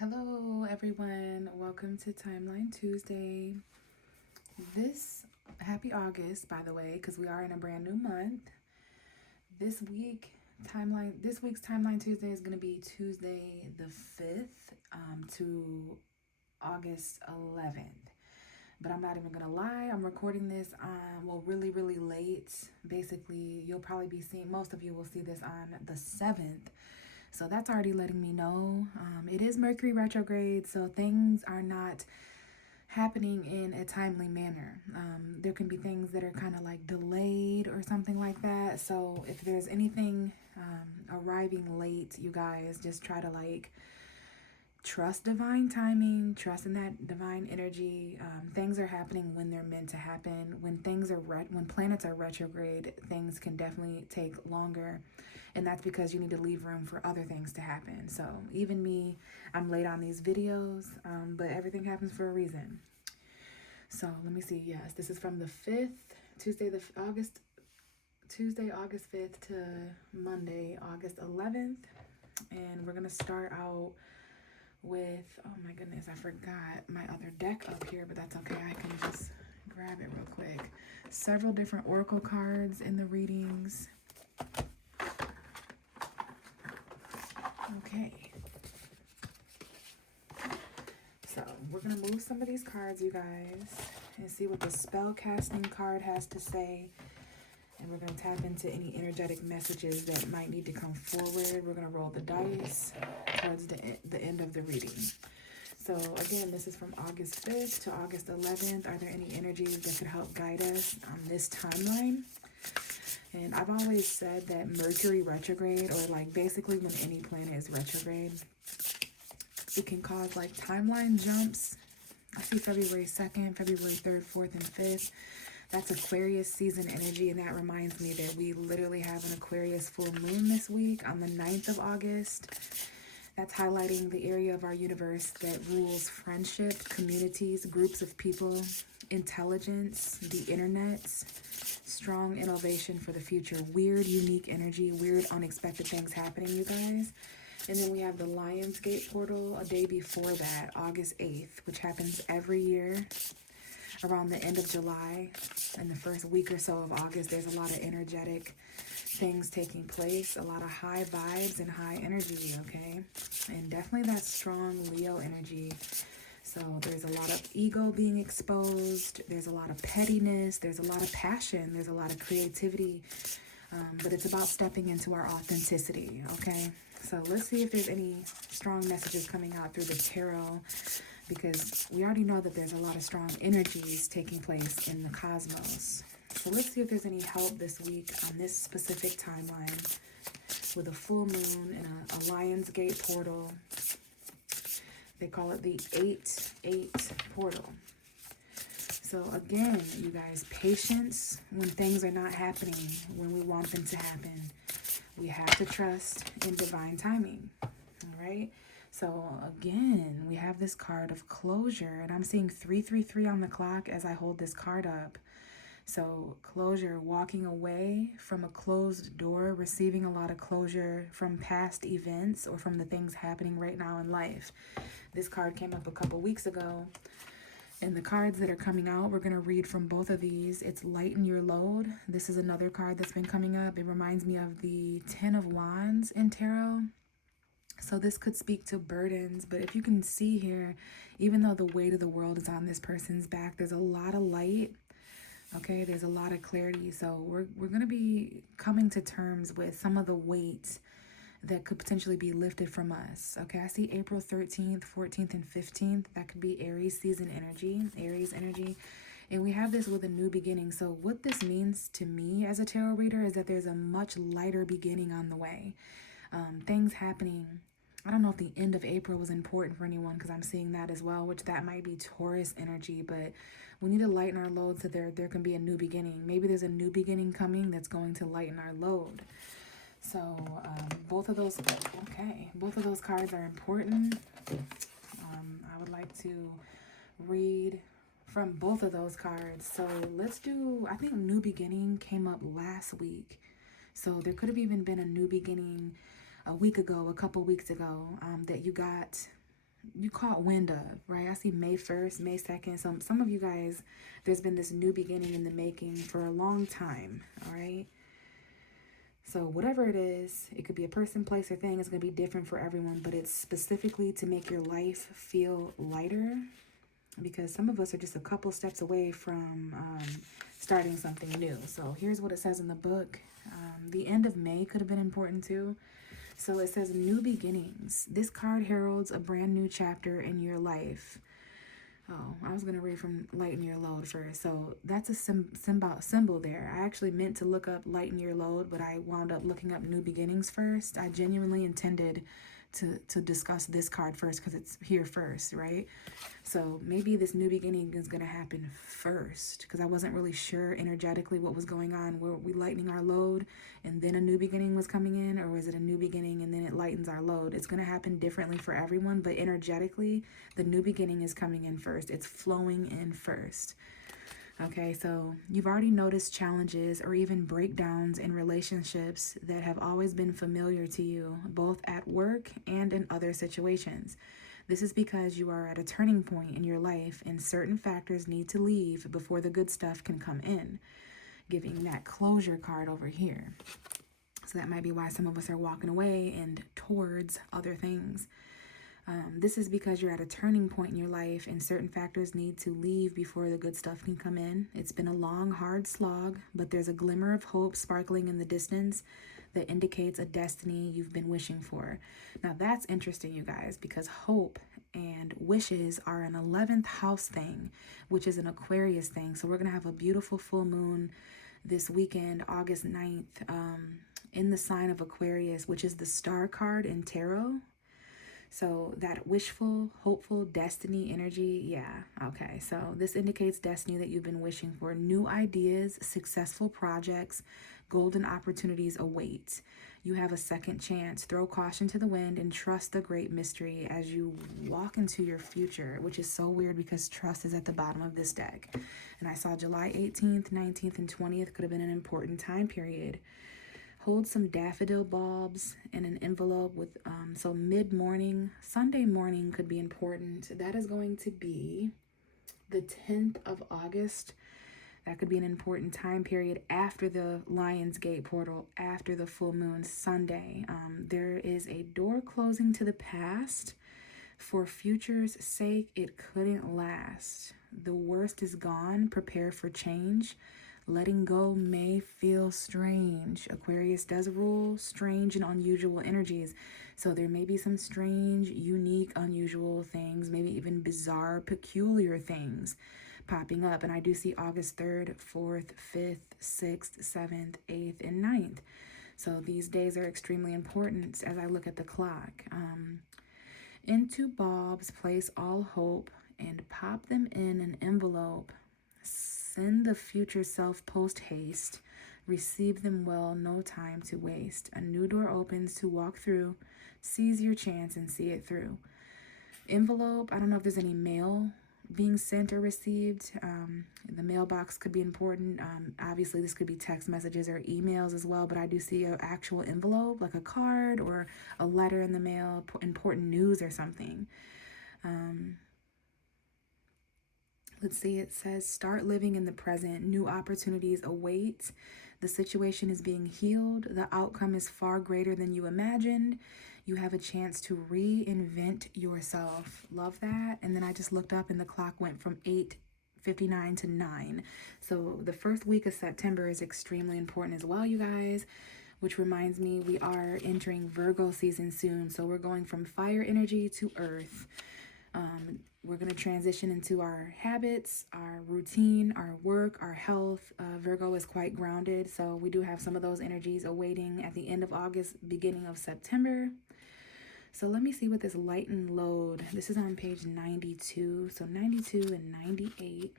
Hello, everyone. Welcome to Timeline Tuesday. Happy August, by the way, because we are in a brand new month. This week's Timeline Tuesday is going to be Tuesday the 5th to August 11th. But I'm not even going to lie. I'm recording this really, really late. Basically, most of you will see this on the 7th. So that's already letting me know. It is Mercury retrograde, so things are not happening in a timely manner. There can be things that are kind of like delayed or something like that. So if there's anything arriving late, you guys just try to trust divine timing, trust in that divine energy. Things are happening when they're meant to happen. When planets are retrograde, things can definitely take longer, and that's because you need to leave room for other things to happen. So even me, I'm late on these videos, but everything happens for a reason. So let me see. Yes, this is from the 5th, Tuesday, August 5th to Monday, August 11th, and we're gonna start out with, oh my goodness, I forgot my other deck up here, but that's okay. I can just grab it real quick. Several different oracle cards in the readings. Okay. So we're going to move some of these cards, you guys, and see what the spell casting card has to say. And we're going to tap into any energetic messages that might need to come forward. We're going to roll the dice towards the end of the reading. So again, this is from August 5th to August 11th. Are there any energies that could help guide us on this timeline? And I've always said that Mercury retrograde, or basically when any planet is retrograde, it can cause timeline jumps. I see February 2nd, February 3rd, 4th, and 5th. That's Aquarius season energy, and that reminds me that we literally have an Aquarius full moon this week on the 9th of August. That's highlighting the area of our universe that rules friendship, communities, groups of people, intelligence, the internet, strong innovation for the future, weird, unique energy, weird, unexpected things happening, you guys. And then we have the Lionsgate portal a day before that, August 8th, which happens every year around the end of July and the first week or so of August. There's a lot of energetic things taking place, a lot of high vibes and high energy, okay? And definitely that strong Leo energy. So there's a lot of ego being exposed. There's a lot of pettiness. There's a lot of passion. There's a lot of creativity. But it's about stepping into our authenticity, okay? So let's see if there's any strong messages coming out through the tarot, because we already know that there's a lot of strong energies taking place in the cosmos. So let's see if there's any help this week on this specific timeline with a full moon and a Lionsgate portal. They call it the 8-8 portal. So again, you guys, patience when things are not happening when we want them to happen. We have to trust in divine timing, all right? So again, we have this card of closure, and I'm seeing 333 on the clock as I hold this card up. So closure, walking away from a closed door, receiving a lot of closure from past events or from the things happening right now in life. This card came up a couple weeks ago. And the cards that are coming out, we're going to read from both of these. It's Lighten Your Load. This is another card that's been coming up. It reminds me of the 10 of Wands in tarot. So this could speak to burdens, but if you can see here, even though the weight of the world is on this person's back, there's a lot of light. Okay, there's a lot of clarity. So we're going to be coming to terms with some of the weight that could potentially be lifted from us. Okay, I see April 13th, 14th, and 15th. That could be Aries season energy, Aries energy. And we have this with a new beginning. So what this means to me as a tarot reader is that there's a much lighter beginning on the way. Things happening. I don't know if the end of April was important for anyone, because I'm seeing that as well, which that might be Taurus energy, but we need to lighten our load so there can be a new beginning. Maybe there's a new beginning coming that's going to lighten our load. So both of those cards are important. I would like to read from both of those cards. So let's do, I think new beginning came up last week. So there could have even been a new beginning a week ago, a couple weeks ago, that you got you caught wind of, right? I see May 1st, May 2nd. Some of you guys, there's been this new beginning in the making for a long time, all right? So whatever it is, it could be a person, place, or thing. It's going to be different for everyone, but it's specifically to make your life feel lighter, because some of us are just a couple steps away from starting something new. So here's what it says in the book. The end of May could have been important too. So it says new beginnings. This card heralds a brand new chapter in your life. Oh, I was going to read from lighten your load first. So that's a symbol there. I actually meant to look up lighten your load, but I wound up looking up new beginnings first. I genuinely intended to discuss this card first because it's here first, right? So maybe this new beginning is going to happen first, because I wasn't really sure energetically what was going on. Were we lightening our load and then a new beginning was coming in, or was it a new beginning and then it lightens our load? It's going to happen differently for everyone, but energetically, the new beginning is coming in first. It's flowing in first. Okay, so you've already noticed challenges or even breakdowns in relationships that have always been familiar to you, both at work and in other situations. This is because you are at a turning point in your life and certain factors need to leave before the good stuff can come in, giving that closure card over here. So that might be why some of us are walking away and towards other things. This is because you're at a turning point in your life and certain factors need to leave before the good stuff can come in. It's been a long, hard slog, but there's a glimmer of hope sparkling in the distance that indicates a destiny you've been wishing for. Now that's interesting, you guys, because hope and wishes are an 11th house thing, which is an Aquarius thing. So we're going to have a beautiful full moon this weekend, August 9th, in the sign of Aquarius, which is the star card in tarot. So that wishful, hopeful, destiny energy, yeah, okay. So this indicates destiny that you've been wishing for. New ideas, successful projects, golden opportunities await. You have a second chance. Throw caution to the wind and trust the great mystery as you walk into your future, which is so weird because trust is at the bottom of this deck. And I saw July 18th, 19th, and 20th could have been an important time period. Hold some daffodil bulbs in an envelope with, so mid-morning, Sunday morning could be important. That is going to be the 10th of August. That could be an important time period after the Lion's Gate portal, after the full moon Sunday. There is a door closing to the past. For future's sake, it couldn't last. The worst is gone. Prepare for change. Letting go may feel strange. Aquarius does rule strange and unusual energies. So there may be some strange, unique, unusual things, maybe even bizarre, peculiar things popping up. And I do see August 3rd, 4th, 5th, 6th, 7th, 8th, and 9th. So these days are extremely important as I look at the clock. Into bulbs, place all hope and pop them in an envelope. Send the future self post haste. Receive them well, no time to waste. A new door opens to walk through. Seize your chance and see it through. Envelope, I don't know if there's any mail being sent or received. The mailbox could be important. Obviously, this could be text messages or emails as well, but I do see an actual envelope, like a card or a letter in the mail, important news or something. Let's see, it says, start living in the present. New opportunities await. The situation is being healed. The outcome is far greater than you imagined. You have a chance to reinvent yourself. Love that. And then I just looked up and the clock went from 8:59 to 9. So the first week of September is extremely important as well, you guys. Which reminds me, we are entering Virgo season soon. So we're going from fire energy to earth. We're going to transition into our habits, our routine, our work, our health. Virgo is quite grounded, so we do have some of those energies awaiting at the end of August, beginning of September. So let me see what this light and load, this is on page 92, so 92 and 98.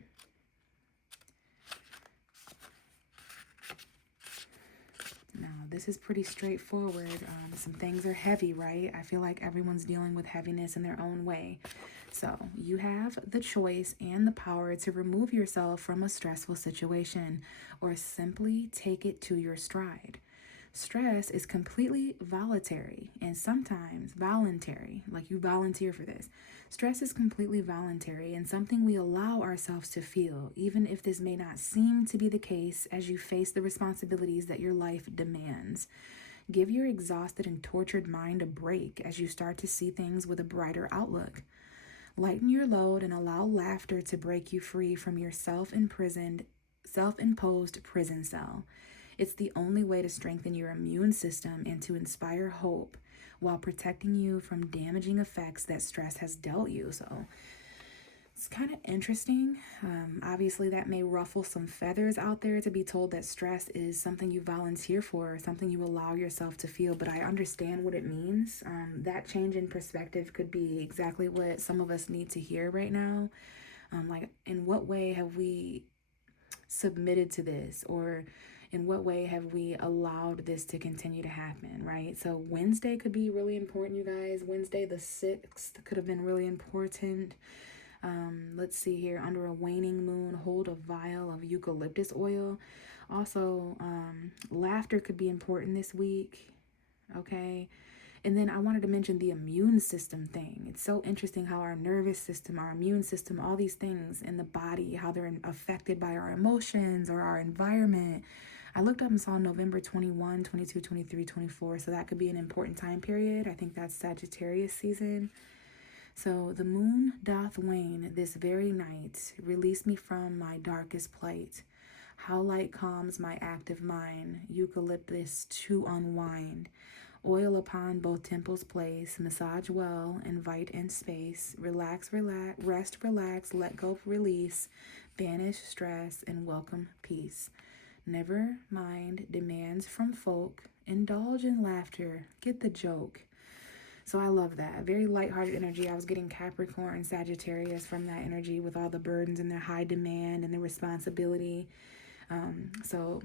Now, this is pretty straightforward. Some things are heavy, right? I feel like everyone's dealing with heaviness in their own way. So you have the choice and the power to remove yourself from a stressful situation or simply take it to your stride. Stress is completely voluntary and sometimes voluntary, like you volunteer for this. Stress is completely voluntary and something we allow ourselves to feel, even if this may not seem to be the case as you face the responsibilities that your life demands. Give your exhausted and tortured mind a break as you start to see things with a brighter outlook. Lighten your load and allow laughter to break you free from your self-imposed prison cell. It's the only way to strengthen your immune system and to inspire hope while protecting you from damaging effects that stress has dealt you. So it's kind of interesting. Obviously, that may ruffle some feathers out there to be told that stress is something you volunteer for, something you allow yourself to feel, but I understand what it means. That change in perspective could be exactly what some of us need to hear right now. Like, in what way have we submitted to this, or in what way have we allowed this to continue to happen, right? So Wednesday could be really important, you guys. Wednesday the 6th could have been really important. Let's see here. Under a waning moon, hold a vial of eucalyptus oil. Also, laughter could be important this week. Okay. And then I wanted to mention the immune system thing. It's so interesting how our nervous system, our immune system, all these things in the body, how they're affected by our emotions or our environment. I looked up and saw November 21, 22, 23, 24. So that could be an important time period. I think that's Sagittarius season. So the moon doth wane this very night, release me from my darkest plight. How light calms my active mind, eucalyptus to unwind. Oil upon both temples place, massage well, invite in space. Relax, rest, relax, let go, release, banish stress, and welcome peace. Never mind demands from folk, indulge in laughter, get the joke. So I love that. Very lighthearted energy. I was getting Capricorn and Sagittarius from that energy with all the burdens and their high demand and the responsibility. So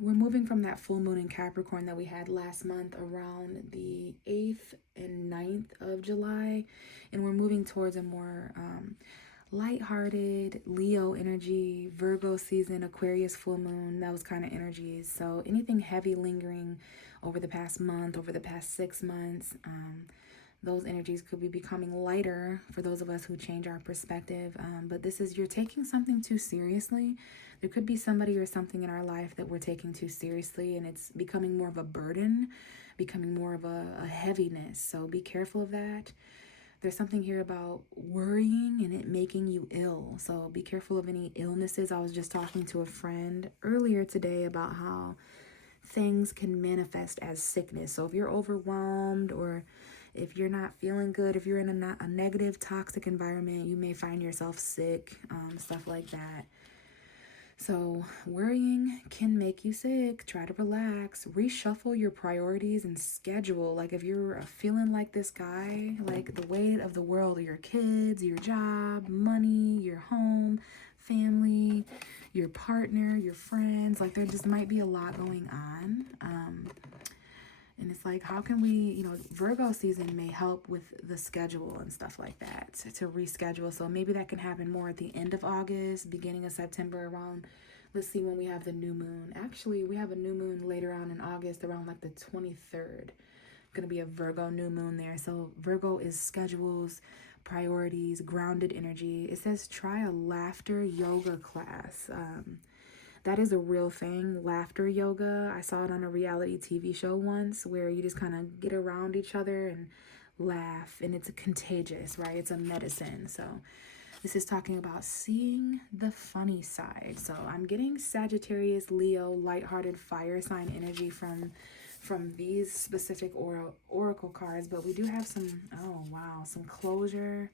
we're moving from that full moon in Capricorn that we had last month around the 8th and 9th of July. And we're moving towards a more lighthearted Leo energy, Virgo season, Aquarius full moon, those kind of energies. So anything heavy lingering over the past month, over the past 6 months, those energies could be becoming lighter for those of us who change our perspective. But this is, you're taking something too seriously. There could be somebody or something in our life that we're taking too seriously, and it's becoming more of a burden, becoming more of a heaviness. So be careful of that. There's something here about worrying and it making you ill. So be careful of any illnesses. I was just talking to a friend earlier today about how things can manifest as sickness. So if you're overwhelmed, or if you're not feeling good, if you're in a negative, toxic environment, you may find yourself sick, stuff like that. So worrying can make you sick. Try to relax, reshuffle your priorities and schedule. Like if you're feeling like this guy, like the weight of the world, your kids, your job, money, your home, family, your partner, your friends, like there just might be a lot going on. And it's like, how can we, Virgo season may help with the schedule and stuff like that, to reschedule. So maybe that can happen more at the end of August, beginning of September, around, let's see when we have the new moon. Actually, we have a new moon later on in August, around like the 23rd. Going to be a Virgo new moon there. So Virgo is schedules, priorities, grounded energy. It says try a laughter yoga class. That is a real thing, laughter yoga. I saw it on a reality TV show once where you just kind of get around each other and laugh, and it's contagious, right? It's a medicine. So this is talking about seeing the funny side. So I'm getting Sagittarius, Leo, lighthearted fire sign energy from these specific oracle cards, but we do have some, oh wow, some closure.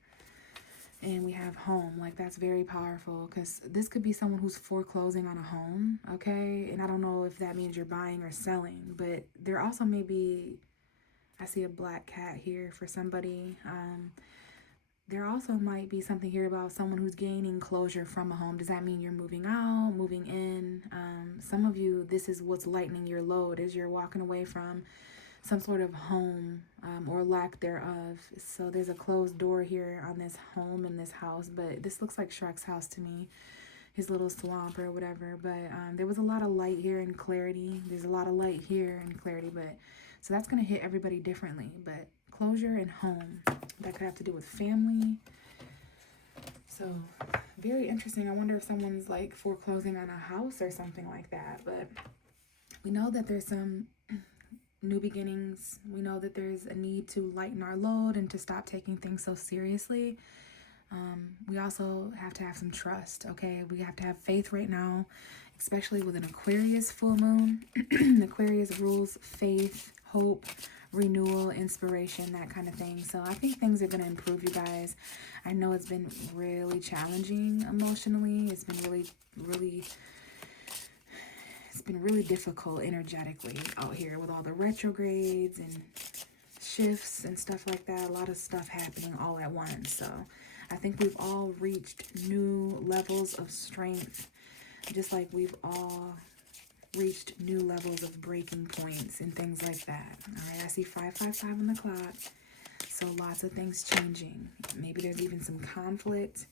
And we have home. Like that's very powerful, because this could be someone who's foreclosing on a home, okay? And I don't know if that means you're buying or selling, but there also may be, I see a black cat here for somebody. There also might be something here about someone who's gaining closure from a home. Does that mean you're moving out, moving in? Some of you, this is what's lightening your load, as you're walking away from some sort of home, or lack thereof. So there's a closed door here on this home in this house, but this looks like Shrek's house to me. his little swamp or whatever. But there was a lot of light here and clarity. There's a lot of light here and clarity, but so that's going to hit everybody differently. But closure and home, that could have to do with family. So very interesting. I wonder if someone's like foreclosing on a house or something like that. But we know that there's some new beginnings. We know that there's a need to lighten our load and to stop taking things so seriously. We also have to have some trust, okay? We have to have faith right now, especially with an Aquarius full moon. Aquarius rules faith, hope, renewal, inspiration, that kind of thing. So I think things are going to improve, you guys. I know it's been really challenging emotionally. It's been really difficult energetically out here with all the retrogrades and shifts and stuff like that. A lot of stuff happening all at once. So I think we've all reached new levels of strength, just like we've all reached new levels of breaking points and things like that. All right, I see 555 on the clock. So lots of things changing. Maybe there's even some conflict.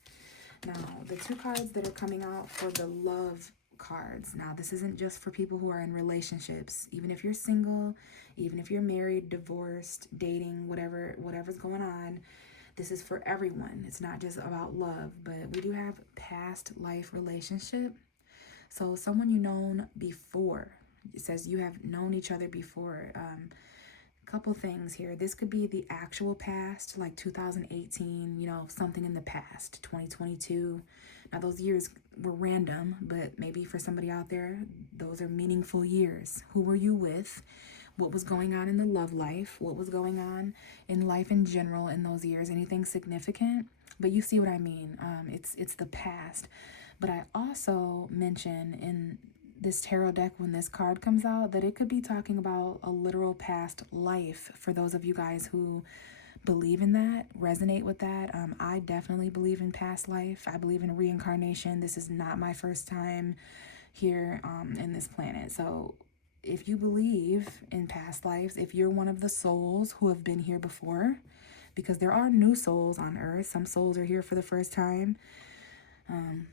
Now, the two cards that are coming out for the love cards. Now, this isn't just for people who are in relationships. Even if you're single, even if you're married, divorced, dating, whatever's going on, this is for everyone. It's not just about love, but we do have past life relationship. So someone you known before. It says you have known each other before. Couple things here. This could be the actual past, like 2018, something in the past, 2022. Now, those years were random, but maybe for somebody out there, those are meaningful years. Who were you with? What was going on in the love life? What was going on in life in general in those years? Anything significant? But you see what I mean. It's the past. But I also mention in this tarot deck, when this card comes out, that it could be talking about a literal past life for those of you guys who believe in that, resonate with that. I definitely believe in past life. I believe in reincarnation. This is not my first time here in this planet. So if you believe in past lives, if you're one of the souls who have been here before, because there are new souls on Earth, some souls are here for the first time.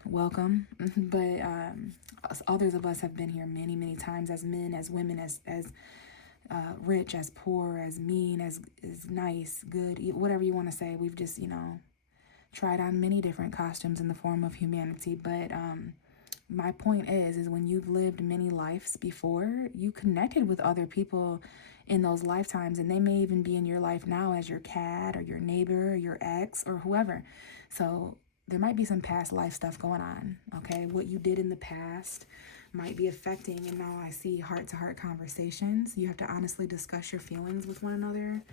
Welcome. But others of us have been here many, many times, as men, as women, as rich, as poor, as mean, as nice, good, whatever you want to say. We've just, tried on many different costumes in the form of humanity. But my point is when you've lived many lives before, you connected with other people in those lifetimes, and they may even be in your life now as your cat or your neighbor or your ex or whoever. So there might be some past life stuff going on, okay? What you did in the past might be affecting, and now I see heart-to-heart conversations. You have to honestly discuss your feelings with one another.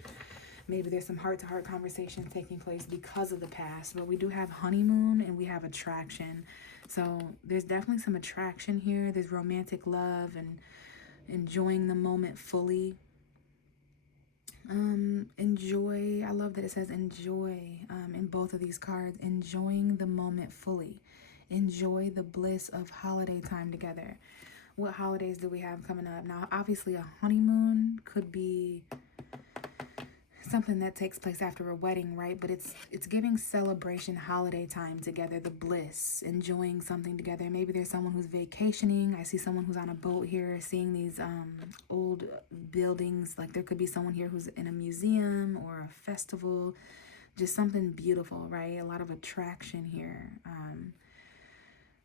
Maybe there's some heart-to-heart conversations taking place because of the past, but we do have honeymoon and we have attraction. So there's definitely some attraction here. There's romantic love and enjoying the moment fully. Enjoy. I love that it says enjoy in both of these cards. Enjoying the moment fully. Enjoy the bliss of holiday time together. What holidays do we have coming up? Now, obviously, a honeymoon could be something that takes place after a wedding, right? But it's giving celebration, holiday time together, the bliss, enjoying something together. Maybe there's someone who's vacationing. I see someone who's on a boat here, seeing these old buildings. Like there could be someone here who's in a museum or a festival, just something beautiful, right? A lot of attraction here.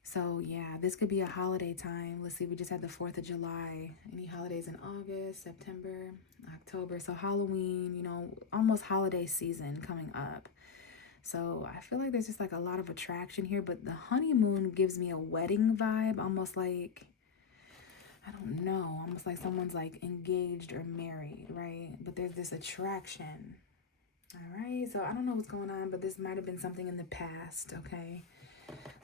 So yeah, this could be a holiday time. Let's see, we just had the 4th of July. Any holidays in August, September, October? So Halloween, almost holiday season coming up. So I feel like there's just like a lot of attraction here, but the honeymoon gives me a wedding vibe, almost like, I don't know, almost like someone's like engaged or married, right? But there's this attraction. All right, so I don't know what's going on, but this might have been something in the past, okay?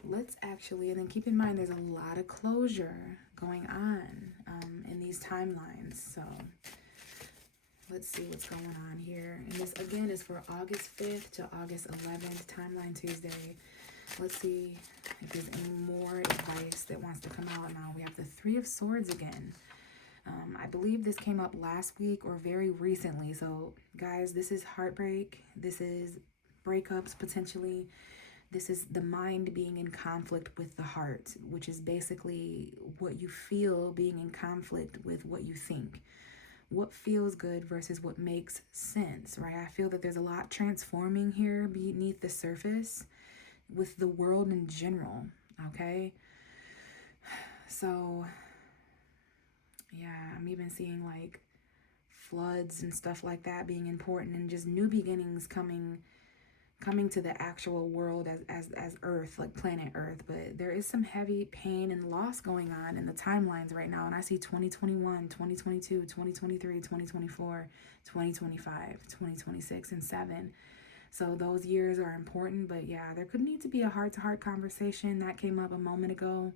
Let's actually, and then keep in mind there's a lot of closure going on in these timelines. So let's see what's going on here. And this again is for August 5th to August 11th, Timeline Tuesday. Let's see if there's any more advice that wants to come out now. We have the 3 of Swords again. I believe this came up last week or very recently. So guys, this is heartbreak. This is breakups potentially. This is the mind being in conflict with the heart, which is basically what you feel being in conflict with what you think. What feels good versus what makes sense, right? I feel that there's a lot transforming here beneath the surface with the world in general, okay? So, yeah, I'm even seeing like floods and stuff like that being important, and just new beginnings coming to the actual world as Earth, like planet Earth. But there is some heavy pain and loss going on in the timelines right now, and I see 2021, 2022, 2023, 2024, 2025, 2026, and 7. So those years are important. But yeah, there could need to be a heart-to-heart conversation that came up a moment ago.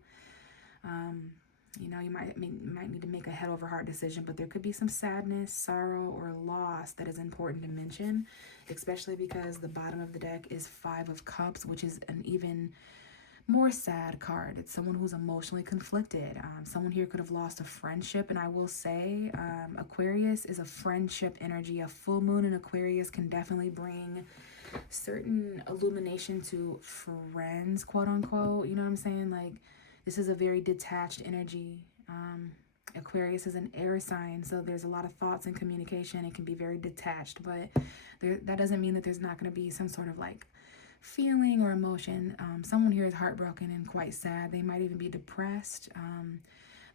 You might need to make a head over heart decision, but there could be some sadness, sorrow, or loss that is important to mention, especially because the bottom of the deck is 5 of Cups, which is an even more sad card. It's someone who's emotionally conflicted. Someone here could have lost a friendship, and I will say Aquarius is a friendship energy. A full moon in Aquarius can definitely bring certain illumination to friends, quote unquote. You know what I'm saying? Like, this is a very detached energy. Aquarius is an air sign, so there's a lot of thoughts and communication. It can be very detached, but that doesn't mean that there's not going to be some sort of like feeling or emotion. Someone here is heartbroken and quite sad. They might even be depressed.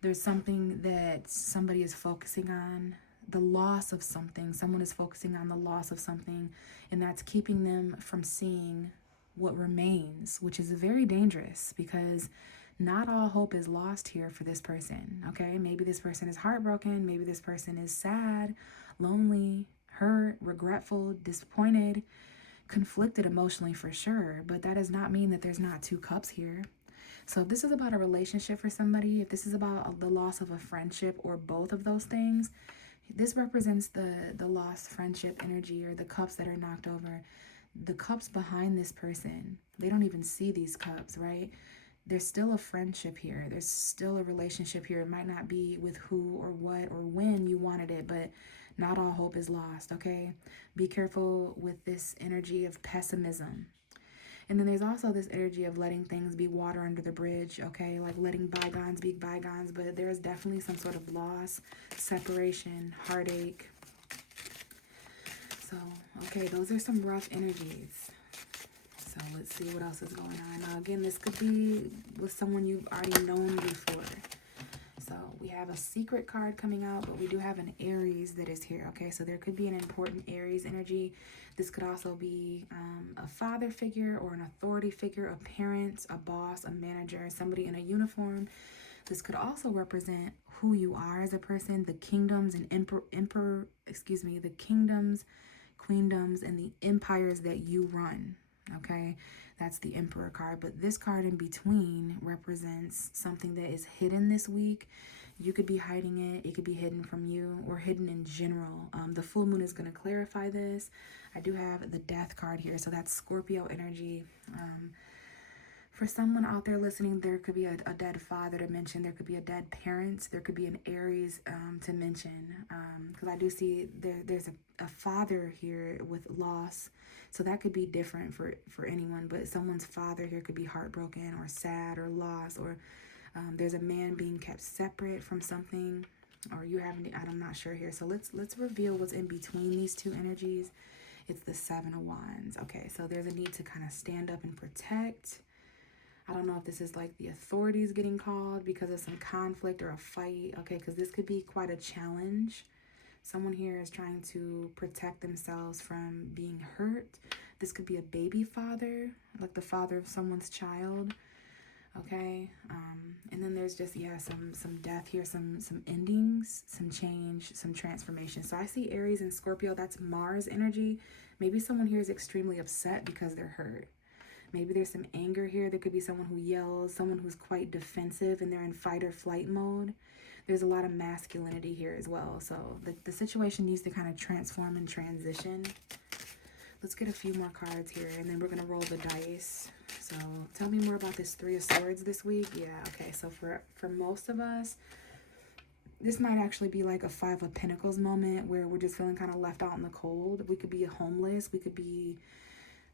There's something that somebody is focusing on, the loss of something. Someone is focusing on the loss of something, and that's keeping them from seeing what remains, which is very dangerous because not all hope is lost here for this person, okay? Maybe this person is heartbroken. Maybe this person is sad, lonely, hurt, regretful, disappointed, conflicted emotionally for sure. But that does not mean that there's not 2 cups here. So if this is about a relationship for somebody, if this is about the loss of a friendship or both of those things, this represents the lost friendship energy, or the cups that are knocked over. The cups behind this person, they don't even see these cups, right? There's still a friendship here. There's still a relationship here. It might not be with who or what or when you wanted it, but not all hope is lost, okay? Be careful with this energy of pessimism. And then there's also this energy of letting things be water under the bridge, okay? Like letting bygones be bygones, but there's definitely some sort of loss, separation, heartache. So, okay, those are some rough energies. So let's see what else is going on. Now, again, this could be with someone you've already known before. So we have a secret card coming out, but we do have an Aries that is here, okay? So there could be an important Aries energy. This could also be a father figure or an authority figure, a parent, a boss, a manager, somebody in a uniform. This could also represent who you are as a person, the kingdoms and the kingdoms, queendoms, and the empires that you run. Okay, that's the Emperor card. But this card in between represents something that is hidden this week. You could be hiding it. It could be hidden from you or hidden in general. The full moon is going to clarify this. I do have the Death card here, so that's Scorpio energy. For someone out there listening, there could be a dead father to mention. There could be a dead parent. There could be an Aries to mention. Because I do see there's a father here with loss. So that could be different for anyone. But someone's father here could be heartbroken or sad or lost. Or there's a man being kept separate from something. Or you haven't, I'm not sure here. So let's reveal what's in between these 2 energies. It's the 7 of Wands. Okay, so there's a need to kind of stand up and protect. I don't know if this is like the authorities getting called because of some conflict or a fight. Okay, because this could be quite a challenge. Someone here is trying to protect themselves from being hurt. This could be a baby father, like the father of someone's child. Okay, and then there's just, yeah, some death here, some endings, some change, some transformation. So I see Aries and Scorpio. That's Mars energy. Maybe someone here is extremely upset because they're hurt. Maybe there's some anger here. There could be someone who yells, someone who's quite defensive and they're in fight or flight mode. There's a lot of masculinity here as well. So the situation needs to kind of transform and transition. Let's get a few more cards here, and then we're going to roll the dice. So tell me more about this 3 of Swords this week. Yeah, okay. So for most of us, this might actually be like a 5 of Pentacles moment where we're just feeling kind of left out in the cold. We could be homeless. We could be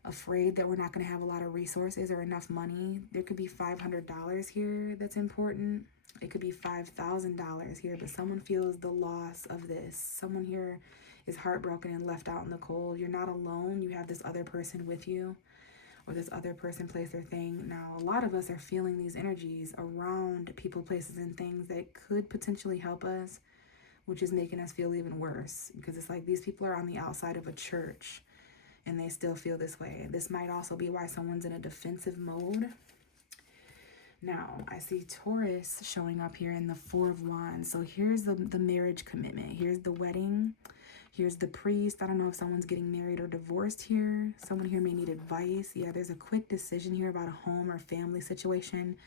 afraid that we're not going to have a lot of resources or enough money. There could be $500 here that's important. It could be $5,000 here, but someone feels the loss of this. Someone here is heartbroken and left out in the cold. You're not alone. You have this other person with you, or this other person, place, or thing. Now, a lot of us are feeling these energies around people, places, and things that could potentially help us, which is making us feel even worse, because it's like these people are on the outside of a church and they still feel this way. This might also be why someone's in a defensive mode. Now, I see Taurus showing up here in the Four of Wands. So here's the marriage commitment. Here's the wedding. Here's the priest. I don't know if someone's getting married or divorced here. Someone here may need advice. Yeah, there's a quick decision here about a home or family situation.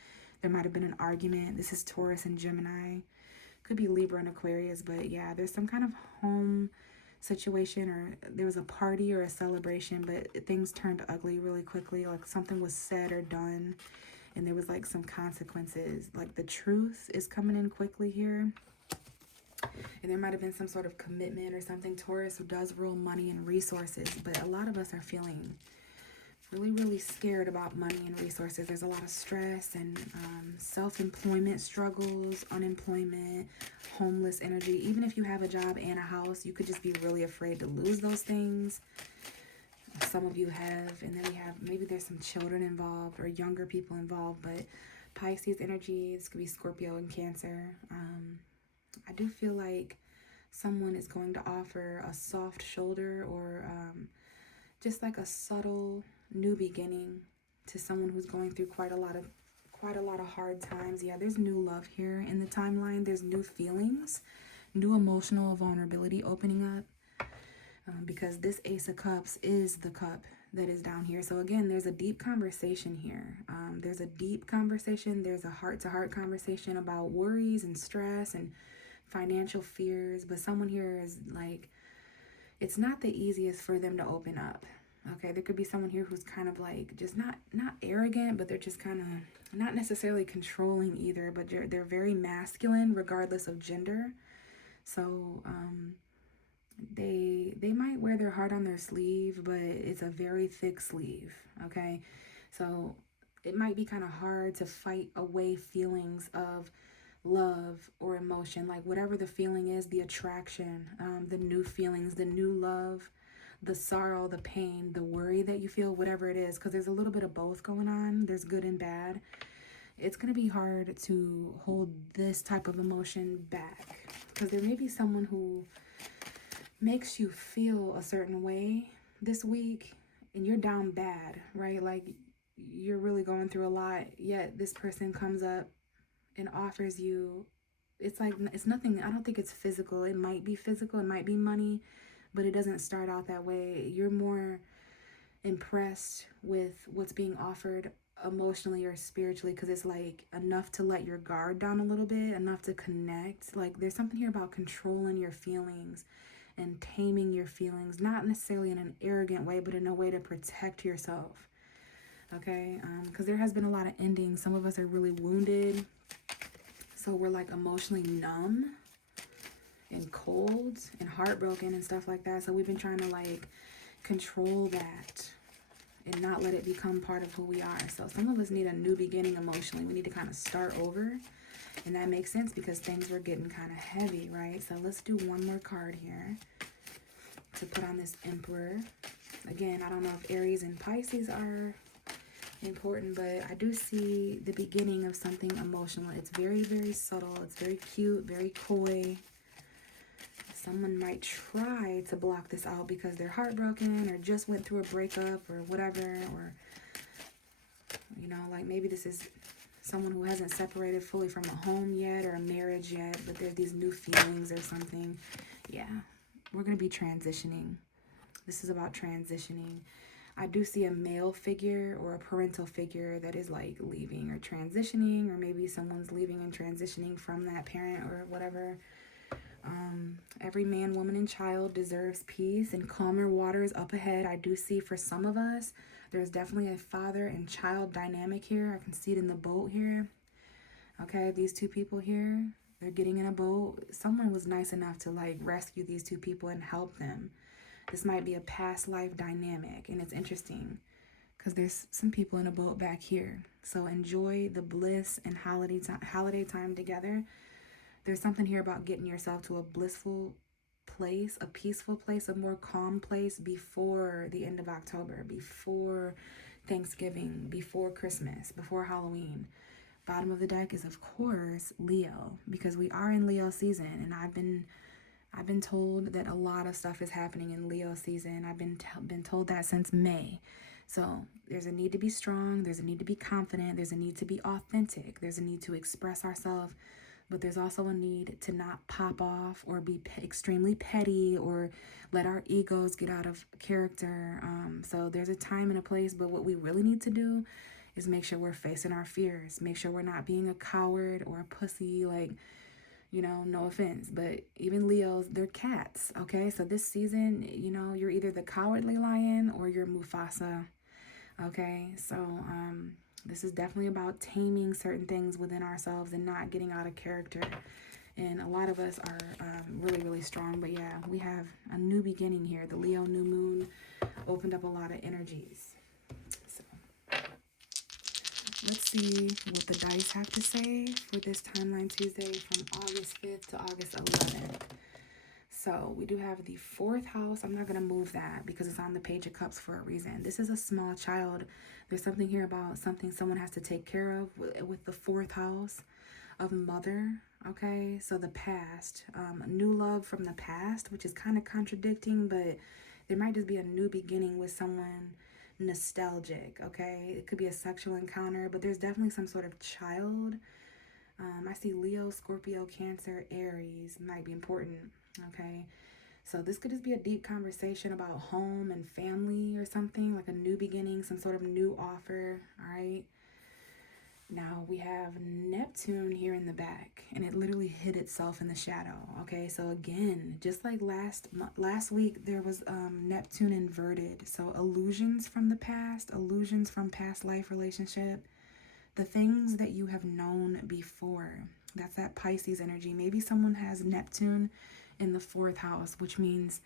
There might have been an argument. This is Taurus and Gemini. Could be Libra and Aquarius, but yeah, there's some kind of home situation, or there was a party or a celebration, but things turned ugly really quickly. Like something was said or done and there was like some consequences. Like the truth is coming in quickly here. And there might have been some sort of commitment or something. Taurus does rule money and resources, but a lot of us are feeling really scared about money and resources. There's a lot of stress and self-employment struggles, unemployment, homeless energy. Even if you have a job and a house, you could just be really afraid to lose those things. Some of you have, and then we have, maybe there's some children involved or younger people involved, but Pisces energy, this could be Scorpio and Cancer. I do feel like someone is going to offer a soft shoulder or just like a subtle new beginning to someone who's going through quite a lot of hard times. Yeah, there's new love here in the timeline. There's new feelings, new emotional vulnerability opening up, because this Ace of Cups is the cup that is down here. So again, there's a deep conversation here. There's a deep conversation. There's a heart-to-heart conversation about worries and stress and financial fears. But someone here is like, it's not the easiest for them to open up. Okay, there could be someone here who's kind of like just not arrogant, but they're just kind of not necessarily controlling either, but they're very masculine regardless of gender. So they might wear their heart on their sleeve, but it's a very thick sleeve. Okay, so it might be kind of hard to fight away feelings of love or emotion, like whatever the feeling is, the attraction, the new feelings, the new love, the sorrow, the pain, the worry that you feel, whatever it is, because there's a little bit of both going on. There's good and bad. It's going to be hard to hold this type of emotion back, because there may be someone who makes you feel a certain way this week and you're down bad, right? Like you're really going through a lot, yet this person comes up and offers you, it's like, it's nothing. I don't think it's physical. It might be physical, it might be money, but it doesn't start out that way. You're more impressed with what's being offered emotionally or spiritually, because it's like enough to let your guard down a little bit, enough to connect. Like there's something here about controlling your feelings and taming your feelings, not necessarily in an arrogant way, but in a way to protect yourself. Okay, because there has been a lot of endings. Some of us are really wounded, so we're like emotionally numb and cold and heartbroken and stuff like that. So we've been trying to like control that and not let it become part of who we are. So some of us need a new beginning emotionally. We need to kind of start over, and that makes sense because things were getting kind of heavy, right? So let's do one more card here to put on this Emperor. Again, I don't know if Aries and Pisces are important, but I do see the beginning of something emotional. It's very subtle. It's very cute, very coy. Someone might try to block this out because they're heartbroken or just went through a breakup or whatever, or you know, like maybe this is someone who hasn't separated fully from a home yet or a marriage yet, but there's these new feelings or something. Yeah, we're going to be transitioning. This is about transitioning. I do see a male figure or a parental figure that is like leaving or transitioning, or maybe someone's leaving and transitioning from that parent or whatever. Every man, woman, and child deserves peace and calmer waters up ahead. I do see for some of us, there's definitely a father and child dynamic here. I can see it in the boat here. Okay, these two people here, they're getting in a boat. Someone was nice enough to like rescue these two people and help them. This might be a past life dynamic, and it's interesting because there's some people in a boat back here. So enjoy the bliss and holiday time together. There's something here about getting yourself to a blissful place, a peaceful place, a more calm place before the end of October, before Thanksgiving, before Christmas, before Halloween. Bottom of the deck is, of course, Leo, because we are in Leo season, and I've been told that a lot of stuff is happening in Leo season. I've been told that since May. So there's a need to be strong. There's a need to be confident. There's a need to be authentic. There's a need to express ourselves. But there's also a need to not pop off or be extremely petty or let our egos get out of character. So there's a time and a place. But what we really need to do is make sure we're facing our fears. Make sure we're not being a coward or a pussy, like, no offense, but even Leos, they're cats, okay? So this season, you're either the cowardly lion or you're Mufasa, okay? So this is definitely about taming certain things within ourselves and not getting out of character. And a lot of us are really, really strong. But yeah, we have a new beginning here. The Leo new moon opened up a lot of energies. So let's see what the dice have to say for this Timeline Tuesday from August 5th to August 11th. So we do have the 4th house. I'm not going to move that because it's on the Page of Cups for a reason. This is a small child. There's something here about something someone has to take care of with the 4th house of mother. Okay, so the past, new love from the past, which is kind of contradicting, but there might just be a new beginning with someone nostalgic. Okay, it could be a sexual encounter, but there's definitely some sort of child. I see Leo, Scorpio, Cancer, Aries might be important. Okay, so this could just be a deep conversation about home and family or something, like a new beginning, some sort of new offer. All right, now we have Neptune here in the back, and it literally hid itself in the shadow. Okay, so again, just like last week, there was Neptune inverted. So illusions from the past, illusions from past life relationship, the things that you have known before. That's that Pisces energy. Maybe someone has Neptune in the 4th house, which means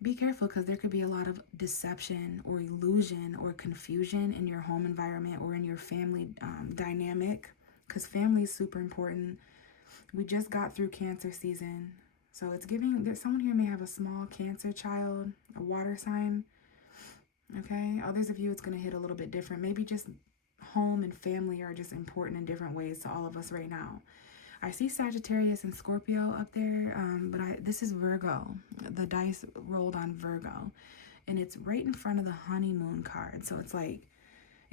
be careful because there could be a lot of deception or illusion or confusion in your home environment or in your family dynamic, because family is super important. We just got through Cancer season, so it's giving that someone here may have a small Cancer child, a water sign. Okay, others of you it's going to hit a little bit different. Maybe just home and family are just important in different ways to all of us right now. I see Sagittarius and Scorpio up there, but this is Virgo. The dice rolled on Virgo, and it's right in front of the honeymoon card. So it's like,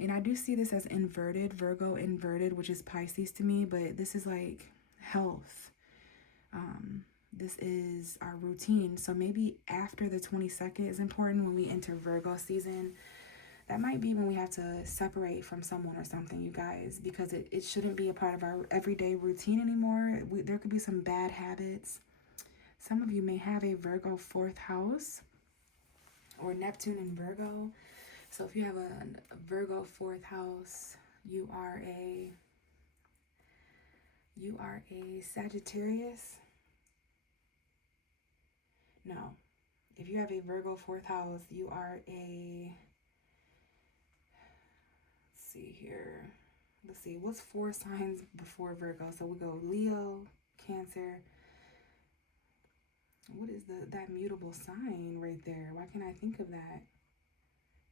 and I do see this as inverted, Virgo inverted, which is Pisces to me, but this is like health. This is our routine. So maybe after the 22nd is important when we enter Virgo season. That might be when we have to separate from someone or something, you guys, because it shouldn't be a part of our everyday routine anymore. There could be some bad habits. Some of you may have a Virgo 4th house or Neptune in Virgo. So if you have a Virgo 4th house, you are a Sagittarius. No. If you have a Virgo 4th house, you are a... see here. Let's see. What's 4 signs before Virgo? So we go Leo, Cancer. What is that mutable sign right there? Why can't I think of that?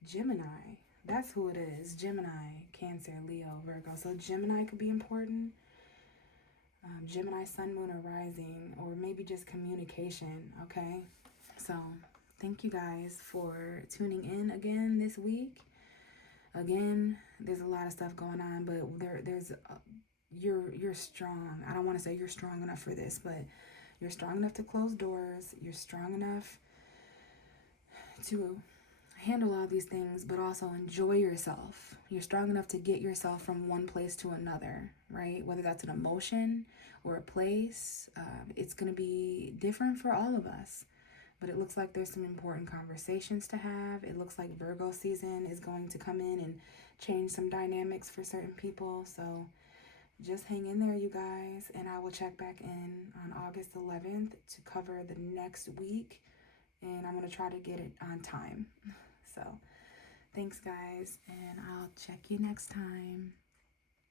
Gemini. That's who it is. Gemini, Cancer, Leo, Virgo. So Gemini could be important. Gemini, Sun, Moon, or Rising, or maybe just communication. Okay. So thank you guys for tuning in again this week. Again, there's a lot of stuff going on, but you're strong. I don't want to say you're strong enough for this, but you're strong enough to close doors. You're strong enough to handle all these things, but also enjoy yourself. You're strong enough to get yourself from one place to another, right? Whether that's an emotion or a place, it's going to be different for all of us. But it looks like there's some important conversations to have. It looks like Virgo season is going to come in and change some dynamics for certain people. So just hang in there, you guys. And I will check back in on August 11th to cover the next week and I'm going to try to get it on time. So thanks, guys, and I'll check you next time.